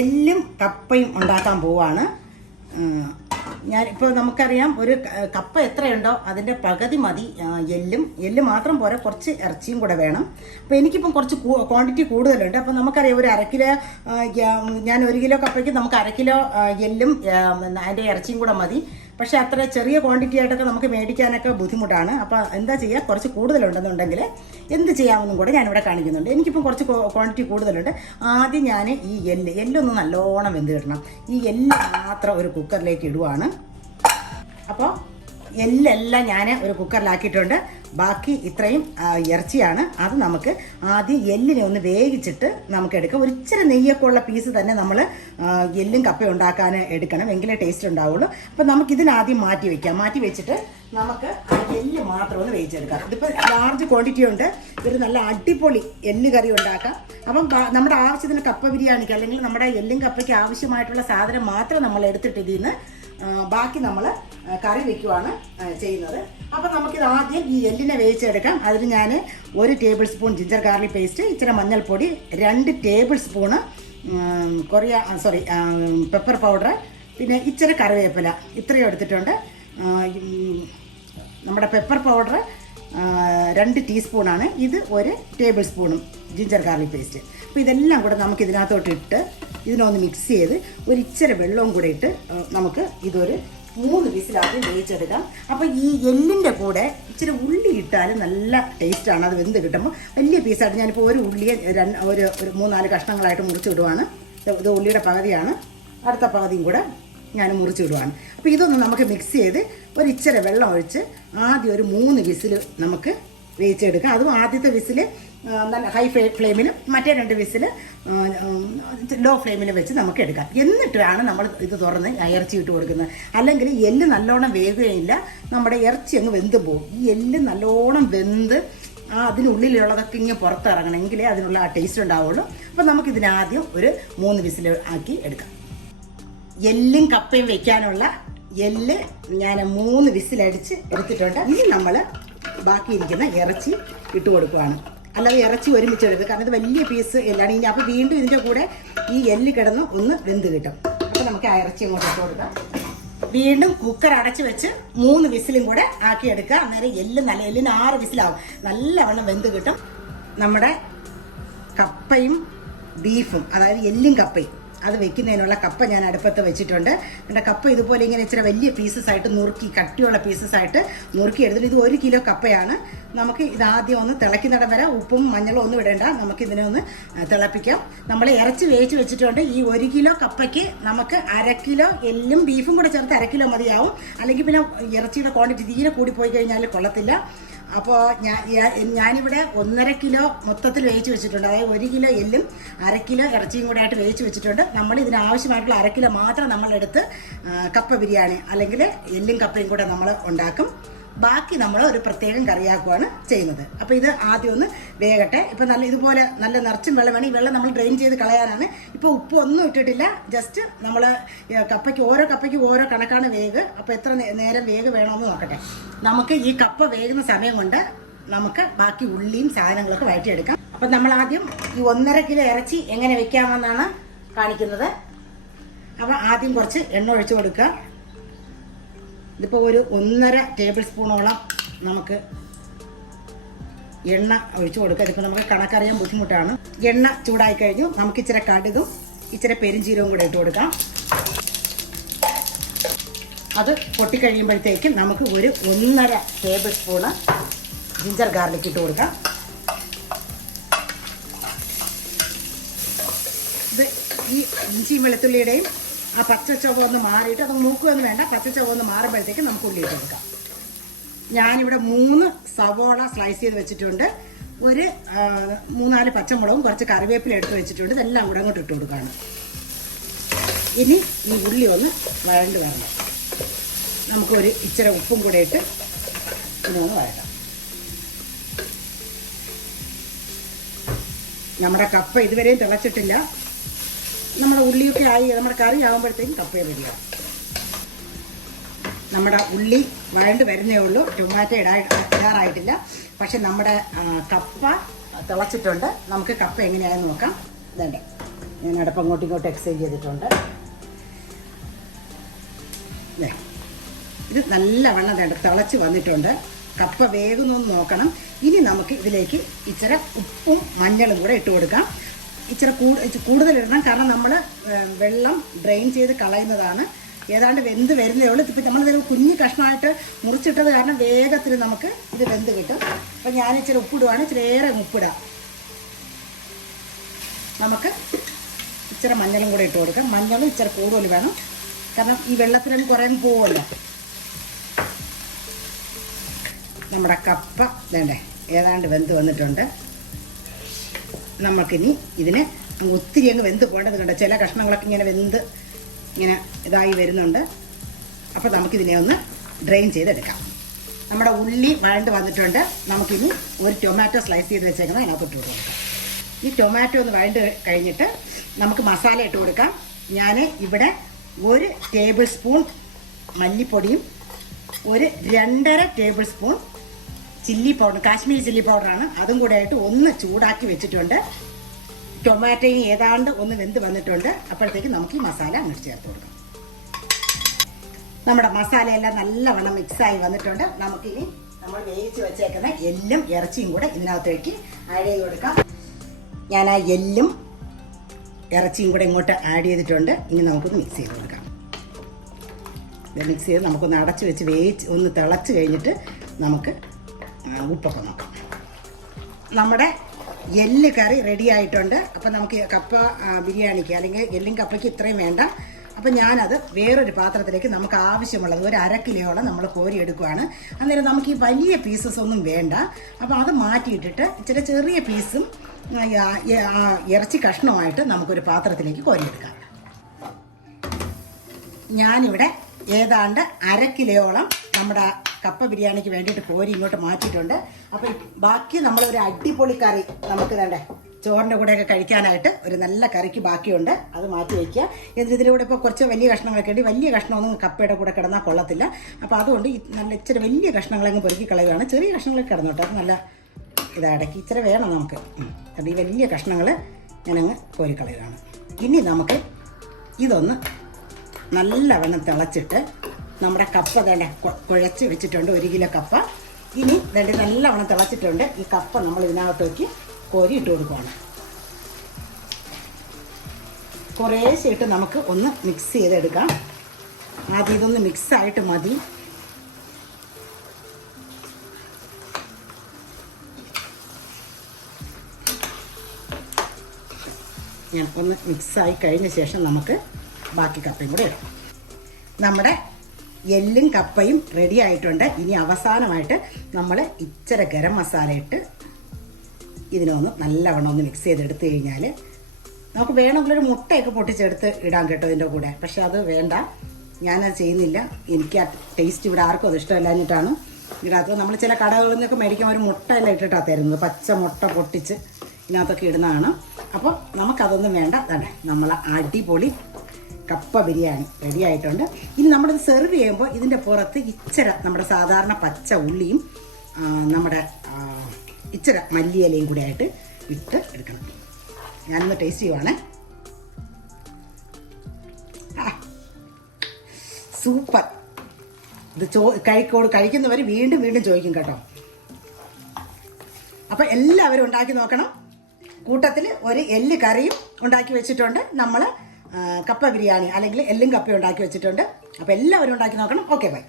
എല്ലും കപ്പയും ഉണ്ടാക്കാൻ പോവാണ്. ഞാനിപ്പോൾ നമുക്കറിയാം ഒരു കപ്പ എത്രയുണ്ടോ അതിൻ്റെ പകുതി മതി എല്ല് മാത്രം പോരാ, കുറച്ച് ഇറച്ചിയും കൂടെ വേണം. അപ്പോൾ എനിക്കിപ്പം കുറച്ച് ക്വാണ്ടിറ്റി കൂടുതലുണ്ട്. അപ്പോൾ നമുക്കറിയാം ഒരു 1/2 കിലോ, ഞാൻ 1 കിലോ കപ്പയ്ക്ക് നമുക്ക് 1/2 കിലോ എല്ലും അതിൻ്റെ ഇറച്ചിയും കൂടെ മതി. പക്ഷേ അത്ര ചെറിയ ക്വാണ്ടിറ്റി ആയിട്ടൊക്കെ നമുക്ക് മേടിക്കാനൊക്കെ ബുദ്ധിമുട്ടാണ്. അപ്പോൾ എന്താ ചെയ്യുക, കുറച്ച് കൂടുതലുണ്ടെന്നുണ്ടെങ്കിൽ എന്ത് ചെയ്യാമെന്നും കൂടെ ഞാനിവിടെ കാണിക്കുന്നുണ്ട്. എനിക്കിപ്പം കുറച്ച് ക്വാണ്ടിറ്റി കൂടുതലുണ്ട്. ആദ്യം ഞാൻ ഈ എല്ലൊന്ന് നല്ലോണം വെന്ത് കിട്ടണം. ഈ എല്ല് മാത്രം ഒരു കുക്കറിലേക്ക് ഇടുവാണ്. അപ്പോൾ എല്ലെല്ലാം ഞാൻ ഒരു കുക്കറിലാക്കിയിട്ടുണ്ട്. ബാക്കി ഇത്രയും ഇറച്ചിയാണ്. അത് നമുക്ക് ആദ്യം എല്ലിനെ ഒന്ന് വേവിച്ചിട്ട് നമുക്ക് എടുക്കാം. ഒരു ഇച്ചിരി നെയ്യൊക്കെ ഉള്ള പീസ് തന്നെ നമ്മൾ എല്ലും കപ്പ ഉണ്ടാക്കാൻ എടുക്കണം, എങ്കിലേ ടേസ്റ്റ് ഉണ്ടാവുള്ളൂ. അപ്പം നമുക്കിതിനാദ്യം മാറ്റി വയ്ക്കാം. മാറ്റി വെച്ചിട്ട് നമുക്ക് ആ എല്ല് മാത്രം ഒന്ന് വേവിച്ചെടുക്കാം. ഇതിപ്പോൾ ലാർജ് ക്വാണ്ടിറ്റി ഉണ്ട്. ഇതൊരു നല്ല അടിപൊളി എല്ല് കറി ഉണ്ടാക്കാം. അപ്പം നമ്മുടെ ആവശ്യത്തിന് കപ്പ ബിരിയാണിക്ക് അല്ലെങ്കിൽ നമ്മുടെ എല്ലും കപ്പയ്ക്ക് ആവശ്യമായിട്ടുള്ള സാധനം മാത്രം നമ്മൾ എടുത്തിട്ട് ഇതിൽ നിന്ന് ബാക്കി നമ്മൾ കറി വയ്ക്കുവാണ് ചെയ്യുന്നത്. അപ്പം നമുക്കിത് ആദ്യം ഈ എല്ലിനെ വേവിച്ചെടുക്കാം. അതിന് ഞാൻ 1 table spoon ginger garlic paste, ഇച്ചിരി മഞ്ഞൾപ്പൊടി, 2 ടേബിൾ സ്പൂണ് പെപ്പർ പൗഡർ, പിന്നെ ഇച്ചിരി കറിവേപ്പില, ഇത്രയും എടുത്തിട്ടുണ്ട്. നമ്മുടെ പെപ്പർ പൗഡർ 2 ടീസ്പൂണാണ്. ഇത് 1 ടേബിൾ സ്പൂണും ജിഞ്ചർ ഗാർലിക് പേസ്റ്റ്. അപ്പോൾ ഇതെല്ലാം കൂടെ നമുക്ക് ഇതിനകത്തോട്ട് ഇട്ട് ഇതിനൊന്ന് മിക്സ് ചെയ്ത് ഒരു ഇച്ചിരി വെള്ളവും കൂടെ ഇട്ട് നമുക്ക് ഇതൊരു 3 വിസിലാദ്യം വേവിച്ചെടുക്കാം. അപ്പോൾ ഈ എല്ലിൻ്റെ കൂടെ ഇച്ചിരി ഉള്ളി ഇട്ടാൽ നല്ല ടേസ്റ്റാണ്. അത് വെന്ത് കിട്ടുമ്പോൾ വലിയ പീസായിട്ട് ഞാനിപ്പോൾ ഒരു ഉള്ളിയെ ഒരു 3-4 കഷ്ണങ്ങളായിട്ട് മുറിച്ചിടുവാണ്. ഇത് ഉള്ളിയുടെ പകുതിയാണ്. അടുത്ത പകുതിയും കൂടെ ഞാൻ മുറിച്ചിടുവാണ്. അപ്പോൾ ഇതൊന്ന് നമുക്ക് മിക്സ് ചെയ്ത് ഒരു ഇച്ചിരി വെള്ളം ഒഴിച്ച് ആദ്യം ഒരു 3 വിസിൽ നമുക്ക് വേവിച്ചെടുക്കാം. അതും ആദ്യത്തെ വിസിൽ നല്ല ഹൈ ഫ്ലെയിമിലും മറ്റേ 2 വിസിൽ ലോ ഫ്ലെയിമിൽ വെച്ച് നമുക്ക് എടുക്കാം. എന്നിട്ടാണ് നമ്മൾ ഇത് തുറന്ന് ഇറച്ചി ഇട്ട് കൊടുക്കുന്നത്. അല്ലെങ്കിൽ എല്ല് നല്ലോണം വേകുകയില്ല, നമ്മുടെ ഇറച്ചി അങ്ങ് വെന്ത് പോകും. ഈ എല്ല് നല്ലോണം വെന്ത് അതിനുള്ളിലുള്ളതൊക്കെ ഇങ്ങനെ പുറത്തിറങ്ങണം, എങ്കിലേ അതിനുള്ള ആ ടേസ്റ്റ് ഉണ്ടാവുള്ളൂ. അപ്പോൾ നമുക്കിതിനാദ്യം ഒരു 3 വിസിൽ ആക്കി എടുക്കാം. എല്ലും കപ്പയും വെക്കാനുള്ള എല്ല് ഞാൻ 3 വിസിലടിച്ച് എടുത്തിട്ടുണ്ട്. ഇനി നമ്മൾ ബാക്കിയിരിക്കുന്ന ഇറച്ചി ഇട്ട് കൊടുക്കുകയാണ്. അല്ലാതെ ഇറച്ചി ഒരുമിച്ച് എടുക്കുക, കാരണം ഇത് വലിയ പീസ് എല്ലാണ്. ഇനി അപ്പോൾ വീണ്ടും ഇതിൻ്റെ കൂടെ ഈ എല്ല് കിടന്ന് ഒന്ന് വെന്ത് കിട്ടും. അപ്പോൾ നമുക്ക് ആ ഇറച്ചി അങ്ങോട്ട് ഇട്ട് കൊടുക്കാം. വീണ്ടും കുക്കർ അടച്ച് വെച്ച് 3 വിസിലും കൂടെ ആക്കിയെടുക്കുക. അന്നേരം എല്ലിന് 6 വിസിലാവും, നല്ലവണ്ണം വെന്ത് കിട്ടും. നമ്മുടെ കപ്പയും ബീഫും, അതായത് എല്ലും കപ്പയും അത് വെക്കുന്നതിനുള്ള കപ്പ ഞാൻ അടുപ്പത്ത് വെച്ചിട്ടുണ്ട്. എൻ്റെ കപ്പ ഇതുപോലെ ഇങ്ങനെ ഇച്ചിരി വലിയ പീസസായിട്ട് നുറുക്കി, കട്ടിയുള്ള പീസസായിട്ട് നുറുക്കി എടുത്തിട്ട്, ഇത് 1 കിലോ കപ്പയാണ്. നമുക്ക് ഇതാദ്യം ഒന്ന് തിളയ്ക്കുന്നിടം വരെ ഉപ്പും മഞ്ഞളും ഒന്നും ഇടേണ്ട, നമുക്കിതിനെ ഒന്ന് തിളപ്പിക്കാം. നമ്മൾ ഇറച്ചി വേവിച്ച് വെച്ചിട്ടുണ്ട്. ഈ 1 കിലോ കപ്പയ്ക്ക് നമുക്ക് 1/2 കിലോ എല്ലും ബീഫും കൂടെ ചേർത്ത് 1/2 കിലോ മതിയാവും. അല്ലെങ്കിൽ പിന്നെ ഇറച്ചിയുടെ ക്വാണ്ടിറ്റി തീരെ കൂടിപ്പോയി കഴിഞ്ഞാൽ കൊള്ളത്തില്ല. അപ്പോൾ ഞാനിവിടെ 1.5 കിലോ മൊത്തത്തിൽ വേവിച്ച് വെച്ചിട്ടുണ്ട്. അതായത് 1 കിലോ എല്ലും 1/2 കിലോ ഇറച്ചിയും കൂടെ ആയിട്ട് വേവിച്ച് വെച്ചിട്ടുണ്ട്. നമ്മൾ ഇതിനാവശ്യമായിട്ടുള്ള 1/2 കിലോ മാത്രം നമ്മളെടുത്ത് കപ്പ ബിരിയാണി അല്ലെങ്കിൽ എല്ലും കപ്പയും കൂടെ നമ്മൾ ഉണ്ടാക്കും. ബാക്കി നമ്മൾ ഒരു പ്രത്യേകം കറിയാക്കുകയാണ് ചെയ്യുന്നത്. അപ്പോൾ ഇത് ആദ്യം ഒന്ന് വേകട്ടെ. ഇപ്പോൾ നല്ല ഇതുപോലെ നല്ല നിറച്ചും വെള്ളം വേണം. ഈ വെള്ളം നമ്മൾ ഡ്രെയിൻ ചെയ്ത് കളയാനാണ്. ഇപ്പോൾ ഉപ്പൊന്നും ഇട്ടിട്ടില്ല, ജസ്റ്റ് നമ്മൾ ഓരോ കപ്പയ്ക്ക് ഓരോ കണക്കാണ് വേഗ്. അപ്പോൾ എത്ര നേരം വേഗ് വേണമെന്ന് നോക്കട്ടെ. നമുക്ക് ഈ കപ്പ വേകുന്ന സമയം കൊണ്ട് നമുക്ക് ബാക്കി ഉള്ളിയും സാധനങ്ങളൊക്കെ വഴറ്റിയെടുക്കാം. അപ്പം നമ്മൾ ആദ്യം ഈ 1.5 കിലോ ഇറച്ചി എങ്ങനെ വെക്കാമെന്നാണ് കാണിക്കുന്നത്. അപ്പോൾ ആദ്യം കുറച്ച് എണ്ണ ഒഴിച്ചു കൊടുക്കുക. ഇതിപ്പോൾ ഒരു 1.5 ടേബിൾ സ്പൂണോളം നമുക്ക് എണ്ണ ഒഴിച്ചു കൊടുക്കുക. ഇതിപ്പോൾ നമുക്ക് കണക്കറിയാൻ ബുദ്ധിമുട്ടാണ്. എണ്ണ ചൂടായി കഴിഞ്ഞു. നമുക്ക് ഇച്ചിരി കടുകും ഇച്ചിരി പെരിഞ്ചീരവും കൂടെ ഇട്ട് കൊടുക്കാം. അത് പൊട്ടിക്കഴിയുമ്പോഴത്തേക്കും നമുക്ക് ഒരു 1.5 ടേബിൾ സ്പൂണ് ജിഞ്ചർ ഗാർലിക് ഇട്ട് കൊടുക്കാം. ഇത് ഈ ഇഞ്ചിയും വെളുത്തുള്ളിയുടെയും ആ പച്ചച്ചൊവ ഒന്ന് മാറിയിട്ട്, അത് മൂക്കുകയൊന്നും വേണ്ട, പച്ചച്ചൊവ ഒന്ന് മാറുമ്പോഴത്തേക്കും നമുക്ക് ഉള്ളി ഇട്ട് കൊടുക്കാം. ഞാനിവിടെ 3 സവോള സ്ലൈസ് ചെയ്ത് വെച്ചിട്ടുണ്ട്. ഒരു 3-4 പച്ചമുളകും കുറച്ച് കറിവേപ്പില എടുത്ത് വെച്ചിട്ടുണ്ട്. ഇതെല്ലാം കൂടെ അങ്ങോട്ട് ഇട്ട് കൊടുക്കുകയാണ്. ഇനി ഈ ഉള്ളി ഒന്ന് വഴണ്ട് വരണം. നമുക്കൊരു ഇച്ചിരി ഉപ്പും കൂടെ ഇട്ട് ഇതൊന്ന് വഴറ്റാം. നമ്മുടെ കപ്പ ഇതുവരെയും തിളച്ചിട്ടില്ല. നമ്മുടെ ഉള്ളിയൊക്കെ ആയി നമ്മുടെ കറി ആകുമ്പോഴത്തേക്കും കപ്പയെ റെഡിയാവും. നമ്മുടെ ഉള്ളി വഴണ്ട് വരുന്നേ ഉള്ളൂ, ടൊമാറ്റോ ഇടാറായിട്ടില്ല. പക്ഷെ നമ്മുടെ കപ്പ തിളച്ചിട്ടുണ്ട്. നമുക്ക് കപ്പ എങ്ങനെയാണെന്ന് നോക്കാം. ഇതേണ്ട ഞാൻ അടുപ്പ് അങ്ങോട്ടും ഇങ്ങോട്ടും എക്സ്ചേഞ്ച് ചെയ്തിട്ടുണ്ട്. ഇത് നല്ലവണ്ണം തിളച്ച് വന്നിട്ടുണ്ട്. കപ്പ വേകുന്നൊന്ന് നോക്കണം. ഇനി നമുക്ക് ഇതിലേക്ക് ഇച്ചിരി ഉപ്പും മഞ്ഞളും കൂടെ ഇട്ട് കൊടുക്കാം. ഇച്ചിരി കൂടുതലിടണം, കാരണം നമ്മൾ വെള്ളം ഡ്രെയിൻ ചെയ്ത് കളയുന്നതാണ്. ഏതാണ്ട് വെന്ത് വരുന്നതേ ഉള്ളൂ. ഇപ്പം നമ്മളിതൊരു കുഞ്ഞു കഷ്ണമായിട്ട് മുറിച്ചിട്ടത് കാരണം വേഗത്തിൽ നമുക്ക് ഇത് വെന്ത് കിട്ടും. അപ്പം ഞാൻ ഇച്ചിരി ഉപ്പിടുവാണ്, ഇച്ചിരി ഏറെ ഉപ്പിടാം. നമുക്ക് ഇച്ചിരി മഞ്ഞളും കൂടെ ഇട്ട് കൊടുക്കാം. മഞ്ഞളും ഇച്ചിരി കൂടുതൽ വേണം, കാരണം ഈ വെള്ളത്തിലൊന്നും കുറേ പോകുമല്ലോ. നമ്മുടെ കപ്പ വേണ്ടേ ഏതാണ്ട് വെന്ത് വന്നിട്ടുണ്ട്. നമുക്കിനി ഇതിന് ഒത്തിരി അങ്ങ് വെന്ത് പോകേണ്ടത് കണ്ടോ, ചില കഷ്ണങ്ങളൊക്കെ ഇങ്ങനെ വെന്ത് ഇങ്ങനെ ഇതായി വരുന്നുണ്ട്. അപ്പോൾ നമുക്കിതിനെ ഒന്ന് ഡ്രെയിൻ ചെയ്തെടുക്കാം. നമ്മുടെ ഉള്ളി വഴണ്ട് വന്നിട്ടുണ്ട്. നമുക്കിനി ഒരു ടൊമാറ്റോ സ്ലൈസ് ചെയ്ത് വെച്ചേക്കുന്നത് അതിനകത്ത് ഇട്ട് കൊടുക്കാം. ഈ ടൊമാറ്റോ ഒന്ന് വഴണ്ട് കഴിഞ്ഞിട്ട് നമുക്ക് മസാല ഇട്ട് കൊടുക്കാം. ഞാൻ ഇവിടെ 1 ടേബിൾ സ്പൂൺ മല്ലിപ്പൊടിയും 2.5 table spoon chilli powder, Kashmiri chilli പൗഡറാണ്, അതും കൂടെ ആയിട്ട് ഒന്ന് ചൂടാക്കി വെച്ചിട്ടുണ്ട്. ടൊമാറ്റോയും ഏതാണ്ട് ഒന്ന് വെന്ത് വന്നിട്ടുണ്ട്. അപ്പോഴത്തേക്ക് നമുക്ക് ഈ മസാല അങ്ങോട്ട് ചേർത്ത് കൊടുക്കാം. നമ്മുടെ മസാലയെല്ലാം നല്ലവണ്ണം മിക്സായി വന്നിട്ടുണ്ട്. നമുക്കിനി നമ്മൾ വേവിച്ച് വെച്ചേക്കുന്ന എല്ലും ഇറച്ചിയും കൂടെ ഇതിനകത്തേക്ക് ആഡ് ചെയ്ത് കൊടുക്കാം. ഞാൻ ആ എല്ലും ഇറച്ചിയും കൂടെ ഇങ്ങോട്ട് ആഡ് ചെയ്തിട്ടുണ്ട്. ഇനി നമുക്കൊന്ന് മിക്സ് ചെയ്ത് കൊടുക്കാം. മിക്സ് ചെയ്ത് നമുക്കൊന്ന് അടച്ച് വെച്ച് വേവിച്ച് ഒന്ന് തിളച്ച് കഴിഞ്ഞിട്ട് നമുക്ക് ഉപ്പൊക്കെ നോക്കാം. നമ്മുടെ എല്ല് കറി റെഡി ആയിട്ടുണ്ട്. അപ്പം നമുക്ക് കപ്പ ബിരിയാണിക്ക് അല്ലെങ്കിൽ എല്ലും കപ്പയ്ക്ക് ഇത്രയും വേണ്ട. അപ്പം ഞാനത് വേറൊരു പാത്രത്തിലേക്ക് നമുക്ക് ആവശ്യമുള്ളത് 1/2 കിലോയോളം നമ്മൾ കോരിയെടുക്കുകയാണ്. അന്നേരം നമുക്ക് ഈ വലിയ പീസസ് ഒന്നും വേണ്ട. അപ്പോൾ അത് മാറ്റിയിട്ടിട്ട് ഇച്ചിരി ചെറിയ പീസും ഇറച്ചി കഷ്ണവുമായിട്ട് നമുക്കൊരു പാത്രത്തിലേക്ക് കോരിയെടുക്കാം. ഞാനിവിടെ ഏതാണ്ട് 1/2 കിലോയോളം നമ്മുടെ കപ്പ ബിരിയാണിക്ക് വേണ്ടിയിട്ട് കോരി ഇങ്ങോട്ട് മാറ്റിയിട്ടുണ്ട്. അപ്പോൾ ബാക്കി നമ്മളൊരു അടിപൊളി കറി നമുക്ക് വേണ്ടേ ചോറിൻ്റെ കൂടെയൊക്കെ കഴിക്കാനായിട്ട് ഒരു നല്ല കറിക്ക് ബാക്കിയുണ്ട്. അത് മാറ്റി വയ്ക്കുക. ഇതിലൂടെ ഇപ്പോൾ കുറച്ച് വലിയ കഷ്ണങ്ങളൊക്കെ ഉണ്ട്. വലിയ കഷ്ണമൊന്നും കപ്പയുടെ കൂടെ കിടന്നാൽ കൊള്ളത്തില്ല. അപ്പോൾ അതുകൊണ്ട് നല്ല ഇച്ചിരി വലിയ കഷ്ണങ്ങളങ്ങ് പൊറുക്കി കളയുകയാണ്. ചെറിയ കഷ്ണങ്ങളൊക്കെ കിടന്നോട്ടെ, അത് നല്ല ഇതടക്കി ഇച്ചിരി വേണം നമുക്ക്. അപ്പോൾ ഈ വലിയ കഷ്ണങ്ങൾ ഞാനങ്ങ് കോരിക്കളയുകയാണ്. ഇനി നമുക്ക് ഇതൊന്ന് നല്ലവണ്ണം തിളച്ചിട്ട് നമ്മുടെ കപ്പ വേണ്ട കുഴച്ച് വെച്ചിട്ടുണ്ട്. 1 കിലോ കപ്പ. ഇനി വേണ്ട നല്ലവണ്ണം തിളച്ചിട്ടുണ്ട്. ഈ കപ്പ നമ്മൾ ഇതിനകത്തേക്ക് കോരി ഇട്ട് കൊടുക്കുകയാണ്. കുറേശ്ശായിട്ട് നമുക്ക് ഒന്ന് മിക്സ് ചെയ്തെടുക്കാം. ആദ്യം ഇതൊന്ന് മിക്സായിട്ട് മതി. ഞാൻ ഒന്ന് മിക്സായി കഴിഞ്ഞ ശേഷം നമുക്ക് ബാക്കി കപ്പയും കൂടെ ഇടാം. നമ്മുടെ എല്ലും കപ്പയും റെഡി ആയിട്ടുണ്ട്. ഇനി അവസാനമായിട്ട് നമ്മൾ ഇച്ചിരി ഗരം മസാല ഇട്ട് ഇതിനൊന്ന് നല്ലവണ്ണം ഒന്ന് മിക്സ് ചെയ്തെടുത്ത് കഴിഞ്ഞാൽ നമുക്ക് വേണമെങ്കിലൊരു മുട്ടയൊക്കെ പൊട്ടിച്ചെടുത്ത് ഇടാം കേട്ടോ ഇതിൻ്റെ കൂടെ. പക്ഷെ അത് വേണ്ട, ഞാനത് ചെയ്യുന്നില്ല. എനിക്ക് ആ ടേസ്റ്റ് ഇവിടെ ആർക്കും അത് ഇഷ്ടമല്ലാഞ്ഞിട്ടാണ് ഇടാത്തത്. നമ്മൾ ചില കടകളിൽ നിന്നൊക്കെ മേടിക്കാൻ ഒരു മുട്ട എല്ലാം ഇട്ടിട്ടാണ് തരുന്നത്. പച്ച മുട്ട പൊട്ടിച്ച് ഇതിനകത്തൊക്കെ ഇടുന്നതാണ്. അപ്പോൾ നമുക്കതൊന്നും വേണ്ട. തന്നെ നമ്മൾ അടിപൊളി കപ്പ ബിരിയാണി റെഡി ആയിട്ടുണ്ട്. ഇനി നമ്മളിത് സെർവ് ചെയ്യുമ്പോൾ ഇതിൻ്റെ പുറത്ത് ഇച്ചിരി നമ്മുടെ സാധാരണ പച്ച ഉള്ളിയും നമ്മുടെ ഇച്ചിരി മല്ലിയിലയും കൂടെ ആയിട്ട് ഇട്ട് എടുക്കണം. ഞാനൊന്ന് ടേസ്റ്റ് ചെയ്യുവാണേ. സൂപ്പർ. ഇത് കഴിക്കുന്നവർ വീണ്ടും വീണ്ടും ചോദിക്കും കേട്ടോ. അപ്പം എല്ലാവരും ഉണ്ടാക്കി നോക്കണം. കൂട്ടത്തിൽ ഒരു എല്ല് കറിയും ഉണ്ടാക്കി വെച്ചിട്ടുണ്ട്. നമ്മൾ കപ്പ ബിരിയാണി അല്ലെങ്കിൽ എല്ലും കപ്പയും ഉണ്ടാക്കി വെച്ചിട്ടുണ്ട്. അപ്പോൾ എല്ലാവരും ഉണ്ടാക്കി നോക്കണം. Okay bye.